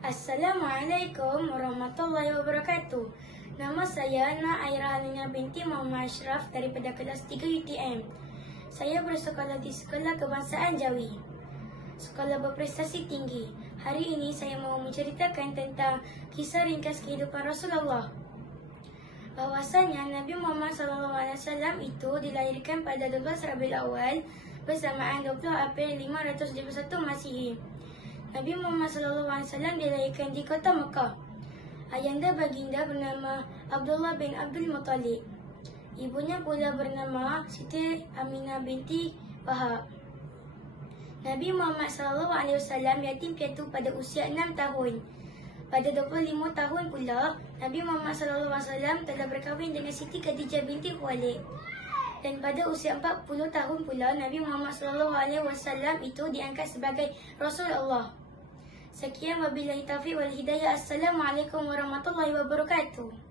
Assalamualaikum warahmatullahi wabarakatuh. Nama saya Nak Airah binti Muhammad Ashraf daripada kelas 3 UTM. Saya bersekolah di Sekolah Kebangsaan Jawi. Sekolah berprestasi tinggi. Hari ini saya mau menceritakan tentang kisah ringkas kehidupan Rasulullah. Bahwasanya Nabi Muhammad SAW itu dilahirkan pada 12 Rabiul Awal bersamaan 20 April 571 Masihi. Nabi Muhammad SAW dilahirkan di kota Mekah. Ayahnya baginda bernama Abdullah bin Abdul Muttalib. Ibunya pula bernama Siti Aminah binti Wahab. Nabi Muhammad SAW yatim piatu pada usia 6 tahun. Pada 25 tahun pula, Nabi Muhammad SAW telah berkahwin dengan Siti Khadijah binti Khuwailid. Dan pada usia 40 tahun pula, Nabi Muhammad SAW itu diangkat sebagai Rasulullah. Sekian wabillahi taufiq wal hidayah. Assalamualaikum warahmatullahi wabarakatuh.